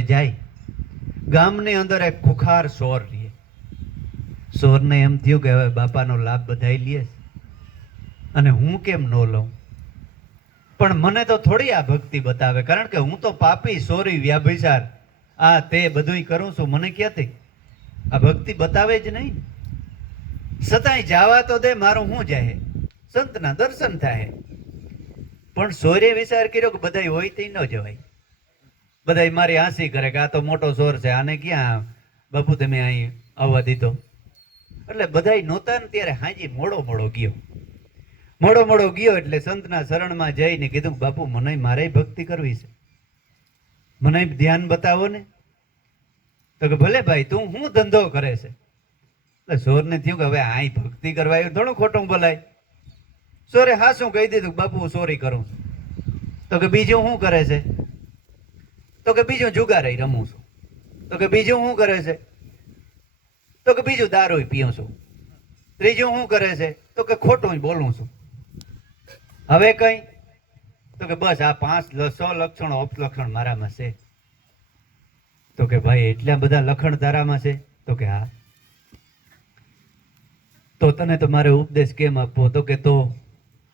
રજવાડે જાય. ગામની અંદર એક ખુખાર સોર રહે. સોરને એમ થયું કે હવે બાપાનો લાભ બધાય લે અને હું કેમ ન લઉં, પણ મને તો થોડી આ ભક્તિ બતાવે, કારણ કે હું તો પાપી, સોરી, વ્યાભિચાર, આ તે બધુંય કરું છું, મને ક્યાંથી આ ભક્તિ બતાવે જ નહીં. છતાંય જાવા તો દે, મારું શું જાય, સંતના દર્શન થાય. પણ સોરે વિચાર કર્યો કે બધાય હોય તે ન જવાય. બધાય મારી હાંસી કરે કે આ તો મોટો સોર છે, આને ક્યાં બાપુ તમે અહીં આવવા દીધો. એટલે બધાય નહોતા ને ત્યારે હાજી મોડો ગયો એટલે સંતના શરણમાં જઈને કીધું બાપુ મને મારે ભક્તિ કરવી છે, મને ધ્યાન બતાવો ને. તો કે ભલે ભાઈ તું શું ધંધો કરે છે. એટલે સોરને થયું કે હવે આઈ ભક્તિ કરવા આવ્યું, થોડું ખોટું બોલાય. સોરે હા શું કહી દીધું બાપુ સોરી કરું. તો કે બીજું શું કરે છે. તો કે બીજું જુગારે રમું છું. તો કે બીજું શું કરે છે. તો કે બીજું દારૂ પીઉં છું. ત્રીજું શું કરે છે. તો કે ખોટું બોલું છું. હવે કઈ. તો કે બસ આ 500 લક્ષણો અપલક્ષણ મારામાં છે. તો કે ભાઈ એટલા બધા લક્ષણ તારામાં છે. તો કે હા. તો તને તો મારે ઉપદેશ કેમ આપવો. તો કે તો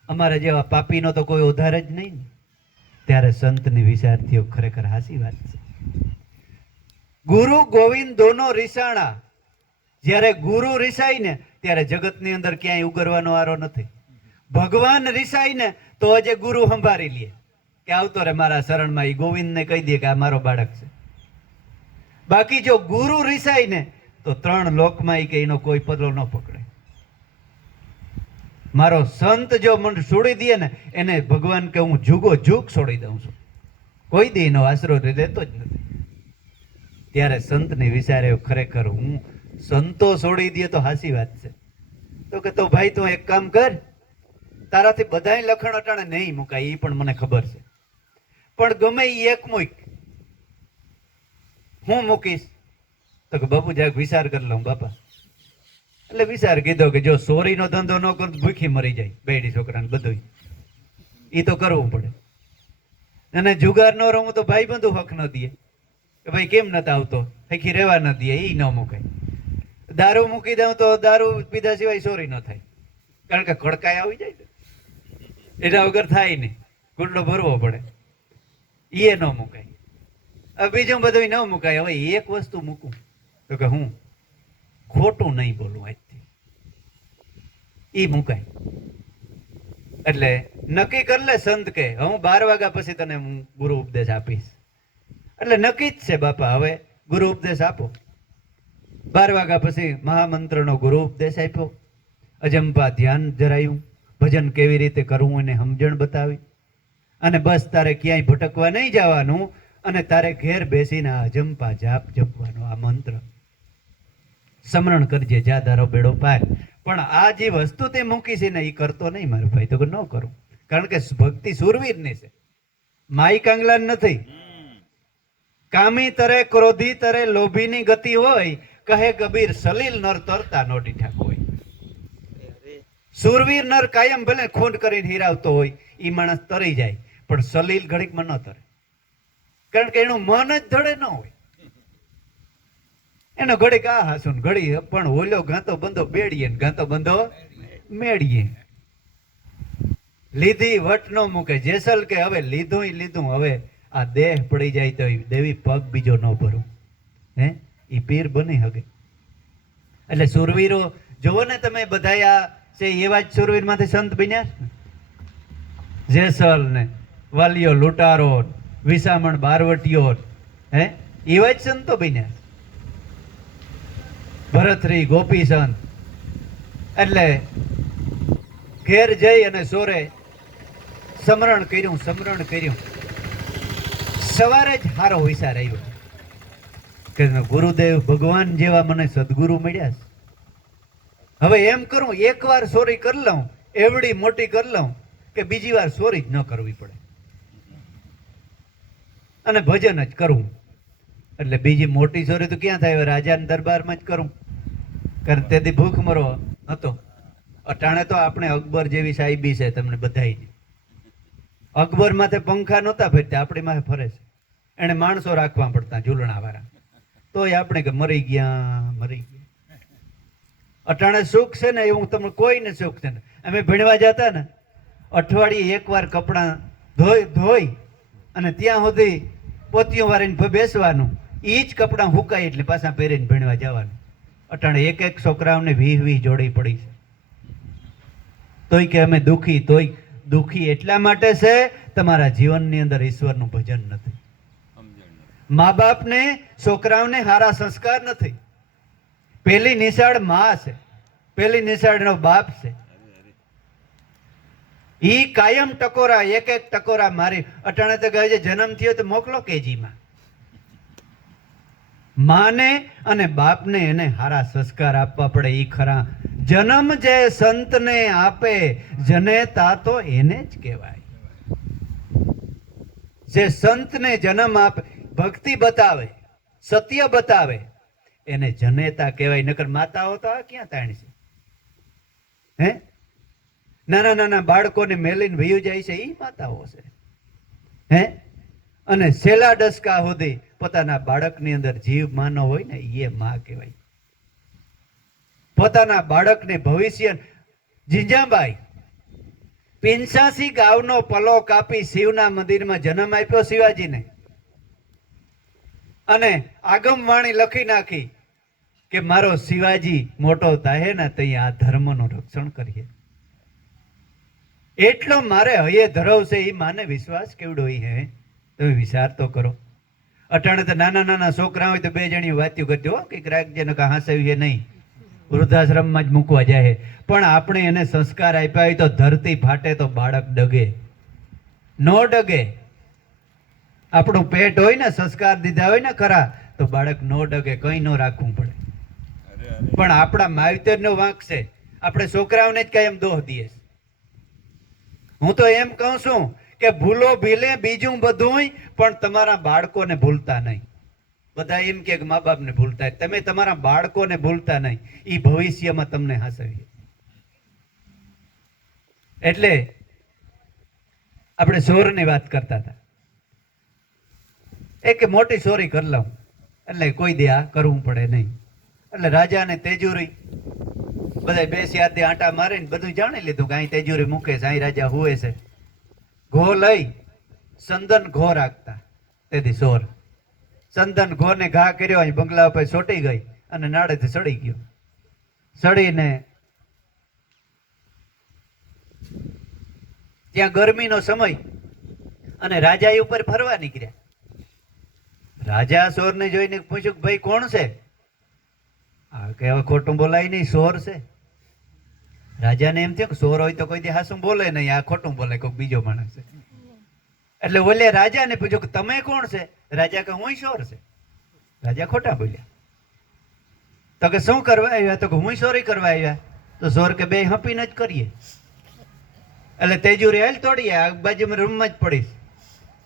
અમારા જેવા પાપીનો તો કોઈ ઉધાર જ નહીં ને. ત્યારે સંતની વિચારથી ખરેખર હાસી વાત છે. ગુરુ ગોવિંદ દોનો રિસાણા. જ્યારે ગુરુ રિસાય ને ત્યારે જગતની અંદર ક્યાંય ઉગરવાનો વારો નથી. ભગવાન રિસાય ને તો આજે ગુરુ સંભાળી લે કે આવતો રે મારા શરણમાં. એ ગોવિંદને કહી દે કે આ મારો બાળક છે. બાકી જો ગુરુ રિસાય ને તો 3 લોકમાં કે એનો કોઈ પદલો ન પકડે. મારો સંત જો મને છોડી દે ને એને ભગવાન કે હું જુગો જુગ છોડી દઉં છું, કોઈ દી એનો આશરો લેતો જ નથી. ત્યારે સંતની વિચારે ખરેખર હું સંતો છોડી દે તો હાસી વાત છે. તો કે તો ભાઈ તું એક કામ કર, તારાથી બધાય લખણ અટાણે નહીં મુકાય એ પણ મને ખબર છે, પણ ગમે એ એક મૂક. હું મૂકીશ. તો કે બાપુ જરાક વિચાર કરી લઉં બાપા. એટલે વિચાર કીધો કે જો સોરીનો ધંધો ન કરું તો ભૂખી મરી જાય બેડી છોકરાને બધું. એ તો કરવું પડે. અને જુગાર ન રમું તો ભાઈ બંધુ હક ન દે કે ભાઈ કેમ નતા આવતો, હખી રહેવા ન દે, એ ન મુકાય. દારૂ મૂકી દઉં તો દારૂ પીધા સિવાય સોરી ન થાય, કારણ કે ખડકાય આવી જાય એના વગર થાય નહીં, ગુંડો ભરવો પડે. એ ન મુકાય. હવે બીજું બધું ન મુકાય. હવે એક વસ્તુ મૂકું. તો કે હું ખોટું નહીં બોલું આજથી, એ મુકાય. એટલે નક્કી કરી લે સંત કે હું 12 વાગ્યા પછી તને હું ગુરુ ઉપદેશ આપીશ. એટલે નક્કી જ છે બાપા હવે ગુરુ ઉપદેશ આપો. 12 વાગ્યા પછી મહામંત્રનો ગુરુ ઉપદેશ આપ્યો. અજંપા ધ્યાન ધરાયું, ભજન કેવી રીતે કરવું એને સમજણ બતાવી. અને બસ તારે ક્યાંય ભટકવા નહીં જવાનું અને તારે ઘેર બેસીને અજંપા જાપ જપવાનો. આ મંત્ર સ્મરણ કરજે, જા તારો બેડો પાર. પણ આ જે વસ્તુ તે મૂકી છે ને એ કરતો નહીં મારો ભાઈ. તો કે ન કરું, કારણ કે ભક્તિ સુરવીરની છે, માઈ કાંગલા નથી. કામી તરે ક્રોધી તરે લોભીની ગતિ હોય, કહે કબીર સલીલ નર તરતા નો ડીઠા કોઈ. સુરવીર નર કાયમ ભલે ખૂન કરીને હિરાવતો હોય, એ માણસ તરી જાય, પણ સલીલ ઘડીકમાં ન તરે, કારણ કે એનું મન જ ધડે ન હોય. એનો ઘડીક આ હાસુન ઘડી પણ ઓલો ગાંતો બંધો બેડીએ, ગાંતો બંધો મેળીએ. લીધી વટ ન મૂકે. જેસલ કે હવે લીધું હવે આ દેહ પડી જાય તો દેવી પગ બીજો ન ભરું. હે એ પીર બની હગે. એટલે સુરવીરો જોવો ને તમે બધા આ છે એવા જ સુરવીર માંથી સંત બન્યા. જેસલ ને વાલિયો લૂંટારો, વિસામણ બારવટીયો, હે એવા જ સંતો બન્યા. ભરતરી ગોપી સંત. એટલે ઘેર જઈ અને સોરે સમરણ કર્યું. સવારે જ હારો વિચાર આવ્યો કે ગુરુદેવ ભગવાન જેવા મને સદગુરુ મળ્યા છે. હવે એમ કરું, એક વાર સોરી કરી લઉં, એવડી મોટી કરી લઉં કે બીજી વાર સોરી જ ન કરવી પડે અને ભજન જ કરવું. એટલે બીજી મોટી સોરી તો ક્યાં થાય, રાજાના દરબારમાં જ કરું, કારણ તેથી ભૂખ મરો હતો. અટાણે તો આપણે અકબર જેવી સાહેબી છે તમને બધાય. અકબર માથે પંખા નહોતા ફરતા, આપણી માથે ફરે છે. એને માણસો રાખવા પડતા ઝૂલણા વાળા, તોય આપણે કે મરી ગયા. અટાણે સુખ છે ને એવું તમને કોઈને સુખ છે ને. અમે ભણવા જતા ને અઠવાડિયે એકવાર કપડાં ધોઈ અને ત્યાં સુધી પોતિયું વાળીને બેસવાનું, એ જ કપડાં હુકાય એટલે પાછા પહેરીને ભણવા જવાનું. અટાણે એક છોકરાઓને 20 જોડી પડી છે. તોય કે અમે દુઃખી, તોય દુઃખી એટલા માટે છે તમારા જીવનની અંદર ઈશ્વરનું ભજન નથી. મા બાપને છોકરાઓને સારા સંસ્કાર નથી. પેલી નિશાળ માં છે, પેલી નિશાળનો બાપ છે. ઈ કાયમ ટકોરા, એક ટકોરા મારી. અટાણે તો કહે છે જન્મ થયો તો મોકલો કેજીમાં. માને અને બાપને એને સારા સંસ્કાર આપવા પડે. ઈ ખરા જન્મ જે સંતને આપે જનેતા તો એને જ કહેવાય. જે સંતને જન્મ આપે, ભક્તિ બતાવે, સત્ય બતાવે, એને જનેતા કહેવાય. નકર માતાઓ તો આ ક્યાં તાણી છે? હે, નાના નાના બાળકોને મેલીને વયું જાય છે, એ માતાઓ છે. હે, અને છેલ્લા ડસકા સુધી પોતાના બાળકની અંદર જીવ માનો હોય ને એ માં કહેવાય. પોતાના બાળકને ભવિષ્ય. જીંજાબાઈ 85 ગાવનો પલો કાપી શિવના મંદિરમાં જન્મ આપ્યો શિવાજીને, અને આગમવાણી લખી નાખી કે મારો શિવાજી મોટો થાય ને તો આ ધર્મનું રક્ષણ કરીએ. એટલો મારે હૈયે ધરવ છે. એ માને વિશ્વાસ કેવડો હે તમે વિચાર તો કરો. અટાણે તો નાના નાના છોકરા હોય તો 2 જણી વાત્યું કરતી હો કે રાખજે ને કા હાંસવીએ નહીં, વૃદ્ધાશ્રમમાં જ મૂકવા જાય. પણ આપણે એને સંસ્કાર આપ્યા હોય તો ધરતી ફાટે તો બાળક ડગે ન ડગે. આપણું પેટ હોય ને, સંસ્કાર દીધા હોય ને ખરા, તો બાળક ન ડગે, કઈ ન રાખવું પડે. પણ આપણા માવતરનો વાંક છે, આપણે છોકરાઓને જ કાયમ દોષ દઈએ. હું તો એમ કહું છું કે ભૂલો ભીલે બીજું બધું, પણ તમારા બાળકોને ભૂલતા નહીં. બધા એમ કે મા બાપને ભૂલતા, તમે તમારા બાળકોને ભૂલતા નહીં. એ ભવિષ્યમાં તમને હાંસવીએ. એટલે આપણે ચોરની વાત કરતા હતા. એક મોટી ચોરી કરી લઉં એટલે કોઈ દે આ કરવું પડે નહીં. એટલે રાજાને તેજુરી બધા 2 4 આંટા મારીને બધું જાણી લીધું કે અહીં તેજુરી મૂકે છે, અહીં રાજા હુએ છે. ઘો લઈ ચંદન ઘો રાખતા. તેથી ચોર ચંદન ઘો ને ઘા કર્યો, અહીં બંગલા ઉપર ચોટી ગઈ અને નાળેથી સડી ગયો. સડીને ત્યાં ગરમીનો સમય અને રાજા ઉપર ફરવા નીકળ્યા. રાજા ચોરને જોઈને પૂછ્યું કે ભાઈ કોણ છે? આ કે હવે ખોટું બોલાય નહીં, ચોર છે. રાજાને એમ થયું કે ચોર હોય તો કોઈ દી હાસું બોલે નહીં, આ ખોટું બોલે, કોઈ બીજો માણસ છે. એટલે ઓલે રાજાને પૂછ્યું કે તમે કોણ છે? રાજા કે હું ચોર છે. રાજા ખોટા બોલ્યા. તો કે શું કરવા આવ્યા? તો કે હું ચોરી કરવા આવ્યા. તો ચોર કે બે હપીને જ કરીએ. એટલે તેજુરી હાલ તોડીએ, આ બાજુમાં રૂમમાં જ પડીશ.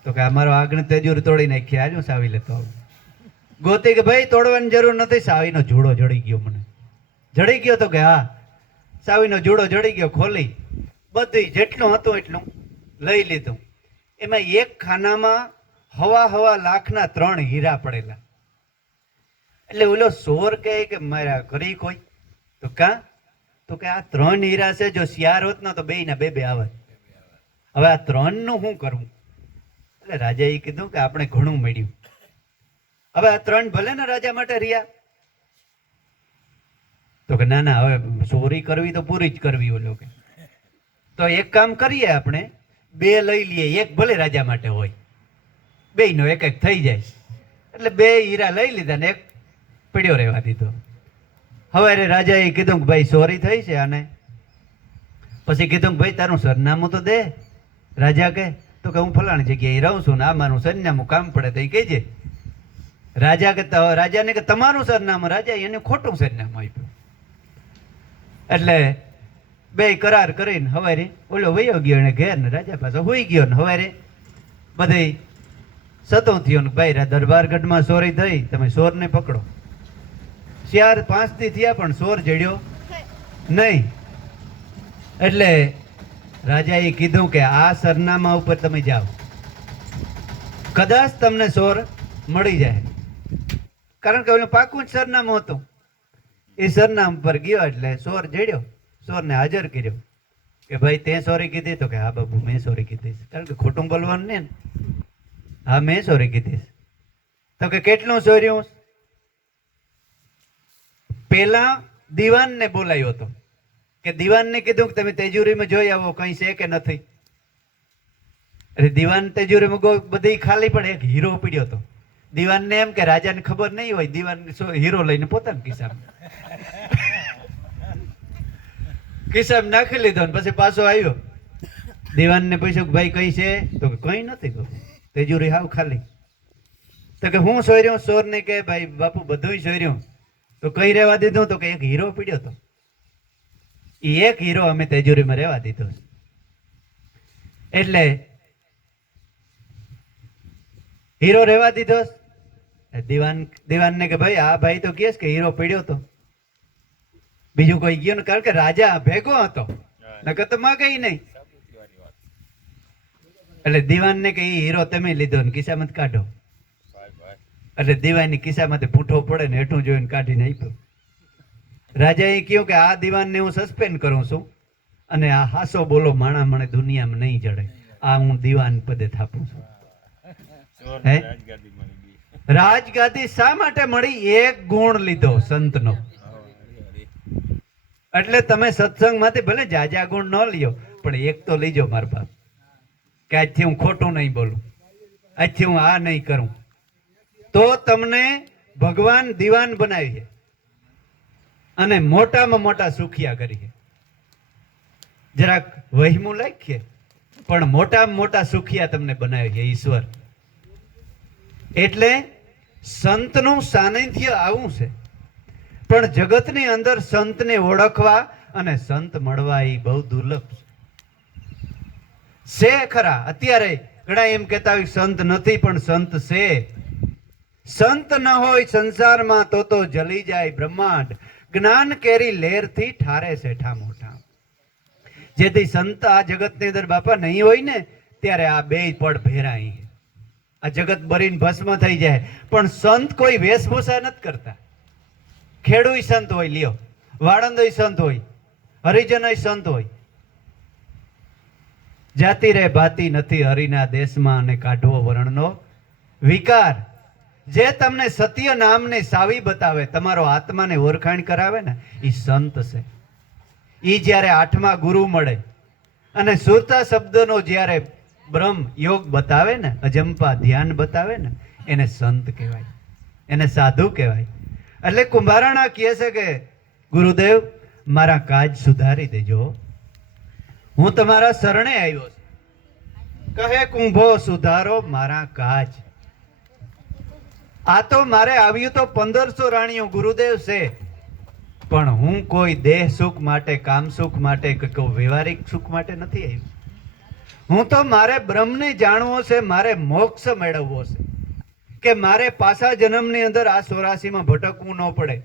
તો કે અમારો આગળ તેજુરી તોડી નાખી, આજુ સાવી લેતો આવું. ગોતી કે ભાઈ તોડવાની જરૂર નથી, સાવીનો જુડો જડી ગયો. મને જડી ગયો? તો કે હા, સાવીનો જુડો જડી ગયો. ખોલી બધી જેટલું હતું એટલું લઈ લીધું. એમાં એક ખાનામાં હવા લાખના 3 હીરા પડેલા. એટલે ઓલો ચોર કહે કે મારા કરી કોઈ? તો કા? તો કે આ 3 હીરા છે, જો શિયાર હોત ને તો 2 ના 2 આવે. હવે આ 3 નું શું કરવું? એટલે રાજાએ કીધું કે આપણે ઘણું મળ્યું, હવે આ 3 ભલે ને રાજા માટે રહ્યા. તો કે ના ના, હવે ચોરી કરવી તો પૂરી જ કરવી. ઓલો કે તો એક કામ કરીએ, આપણે 2 લઈ લઈએ, એક ભલે રાજા માટે હોય, 2 નો એક થઈ જાય. એટલે 2 હીરા લઈ લીધા ને એક પડ્યો રહેવા દીધો. હવે રાજાએ કીધું કે ભાઈ ચોરી થઈ છે. અને પછી કીધું કે ભાઈ તારું સરનામું તો દે. રાજા કે તો કે હું ફલાણી જગ્યાએ રહું છું ને આ મારું સરનામું કામ પડે તો એ કહેજે. રાજાને કે તમારું સરનામું? રાજા એને ખોટું સરનામું આપ્યું. એટલે 2 કરાર કરીને હવારે ઓલો વયો ગયો એને ઘેર ને રાજા પાસે હોઈ ગયો. ને હવારે બધે સતો થયો ને ભાઈ દરબારગઢમાં ચોરી થઈ, તમે ચોરને પકડો. 4-5 દી થયા પણ ચોર જડ્યો નહીં. એટલે રાજાએ કીધું કે આ સરનામા ઉપર તમે જાઓ. કદાચ તમને સોર મળી જાય, કારણ કે ઓલું પાકું જ સરનામું હતું. એ સરનામ પર ગયો એટલે સોર જડ્યો, સોરને હાજર કર્યો કે ભાઈ તે સોરી કીધી? તો કે હા બાપુ મેં સોરી કીધી, કારણ કે ખોટું બોલવાનું ને. હા મેં સોરી કીધી. તો કે કેટલું સોર્યું? પેલા દીવાનને બોલાયો હતો કે દીવાનને કીધું કે તમે તેજુરીમાં જોઈ આવો કઈ છે કે નથી. અરે દીવાન તેજુરીમાં બધી ખાલી, પણ એક હીરો પીડ્યો હતો. દીવાનને એમ કે રાજાને ખબર નહીં હોય, દીવાન હીરો લઈને પોતાના ખિસ્સામાં નાખી લીધો ને પછી પાછો આવ્યો. દીવાનને પૂછ્યું કે ભાઈ કઈ છે? તો કે કઈ નથી, તેજુરી હાવ ખાલી. તો કે હું સોર્યો? સોરને કે ભાઈ બાપુ બધું સોર્યું. તો કઈ રહેવા દીધું? તો કે એક હીરો પીડ્યો હતો, એ એક હીરો અમે તેજુરીમાં રહેવા દીધો. એટલે હીરો રહેવા દીધો. દીવાનને કે ભાઈ આ ભાઈ તો કહે કે હીરો પીડ્યો હતો, બીજું કોઈ ગયું ને, કારણ કે રાજા ભેગો હતો, નકર તો માં કઈ નહીં. એટલે દીવાનને કે એ હીરો તમે લીધો ને ખિસ્સામાંથી કાઢો. એટલે દીવાની ખિસ્સામાંથી પૂંઠો પડે ને હેઠું જોઈને કાઢીને આપ્યો. રાજાએ કહ્યું કે આ દીવાનને હું સસ્પેન્ડ કરું છું, અને આ હાસો બોલો માણા મને દુનિયામાં નહીં જડે, આ હું દીવાન પદે થાપું છું. હે રાજગાદી શા માટે મળી? એક ગુણ લીધો સંતનો. એટલે તમે સત્સંગમાંથી ભલે જાજા ગુણ ન લ્યો, પણ એક તો લીજો મારા બાપ, કે આજથી હું ખોટું નહીં બોલું, આજથી હું આ નહીં કરું. તો તમને ભગવાન દીવાન બનાવી છે અને મોટામાં મોટા સુખિયા કરી. જરાક વહેમું લાગીએ પણ મોટામાં મોટા સુખિયા તમને બનાવી છે ઈશ્વર. એટલે સંતનું સાનિધ્ય આવું છે, પણ જગતની અંદર સંતને ઓળખવા અને સંત મળવા એ બહુ દુર્લભ છે. ખરા અત્યારે ઘણા એમ કહેતા હોય સંત નથી, પણ સંત છે. સંત ન હોય સંસારમાં તો જલી જાય બ્રહ્માંડ, જ્ઞાન કેરી લહેરથી ઠારે છે ઠામો ઠામ. જેથી સંત આ જગતની અંદર બાપા નહીં હોય ને ત્યારે આ બે પડ ભેરાય, આ જગત બરીને ભસ્મ થઈ જાય. પણ સંત કોઈ વેશભૂષા નથી કરતા. ખેડૂય સંત હોય, લ્યો વાળંદોય સંત હોય, હરિજનય સંત હોય. જાતિ રે ભાતી નથી હરિના દેશમાં, અને કાઢવો વર્ણનો વિકાર. જે તમને સત્ય નામને સાવી બતાવે, તમારો આત્માને ઓળખાણ કરાવે ને, એ સંત છે. એ જ્યારે આઠમા ગુરુ મળે અને સુરતા શબ્દનો જ્યારે બ્રહ્મ યોગ બતાવે ને, અજંપા ધ્યાન બતાવે ને, એને સંત કહેવાય, એને સાધુ કહેવાય. એટલે કુંભારાણા કહે છે કે ગુરુદેવ મારા કાજ સુધારી દેજો, હું તમારા શરણે આવ્યો છું. કહે કુંભો સુધારો મારા કાજ. આ તો મારે આવ્યું તો 1500 રાણીઓ ગુરુદેવ છે, પણ હું કોઈ દેહ સુખ માટે, કામ સુખ માટે કે કોઈ વ્યવહારિક સુખ માટે નથી આવ્યું. હું તો મારે બ્રહ્મને જાણવો છે, મારે મોક્ષ મેળવવો છે, કે મારે પાછા જન્મની અંદર આ 84માં ભટકવું ન પડે.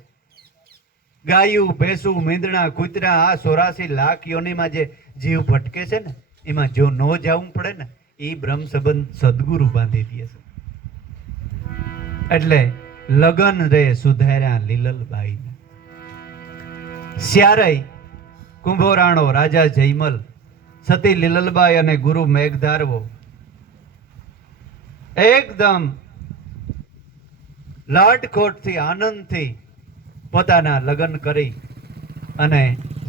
ગાયું ભેંસું મીંદણા કૂતરા આ 84 લાખ યોનીમાં જે જીવ ભટકે છે ને, એમાં જો ન જવું પડે ને, એ બ્રહ્મ સંબંધ સદગુરુ બાંધી દે છે. એટલે લગન રે સુધાર્યા લીલલબાઈ. સ્યારય કુંભોરાણો રાજા જયમલ, સતી લીલલબાઈ અને ગુરુ મેઘધારવો એકદમ લાડકોટથી આનંદથી પોતાના લગ્ન કરી અને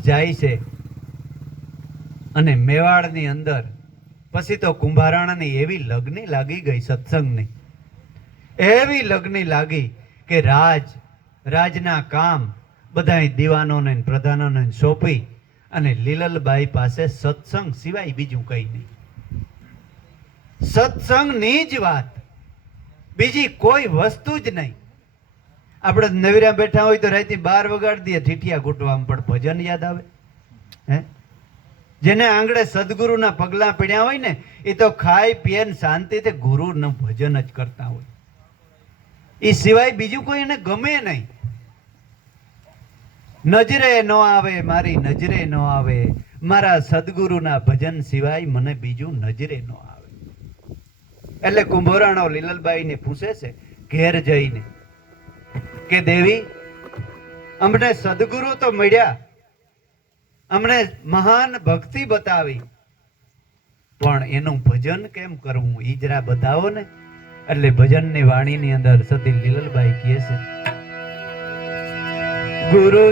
જાય છે. અને મેવાડની અંદર પછી તો કુંભારાણાની એવી લગ્ની લાગી ગઈ, સત્સંગની એવી લગ્ની લાગી કે રાજના કામ બધા દીવાનોને પ્રધાનોને સોંપી અને લીલલબાઈ પાસે સત્સંગ સિવાય બીજું કઈ નહીં. સત્સંગની જ વાત, બીજી કોઈ વસ્તુ જ નહીં. આપણે નવીરા બેઠા હોય તો રાતે 12 વગાડી દઈએ ઠીઠિયા ઘૂંટવામાં, પણ ભજન યાદ આવે. હે જેને આંગળે સદગુરુના પગલા પડ્યા હોય ને, એ તો ખાઈ પીએ શાંતિથી ગુરુનું ભજન જ કરતા હોય. એ સિવાય બીજું કોઈ એને ગમે નહીં. નજરે ન આવે મારી, નજરે ન આવે મારા સદગુરુના ભજન સિવાય મને બીજું નજરે ન આવે. એટલે કુંભોરાણો લીલલબાઈને પૂછે છે ઘેર જઈને કે દેવી, અમને સદગુરુ તો મળ્યા, અમને મહાન ભક્તિ બતાવી, પણ એનું ભજન કેમ કરવું ઈ જરા બતાવો ને. એટલે ભજનની વાણીની અંદર સતી લીલલબાઈ કહે છે, ગુરુ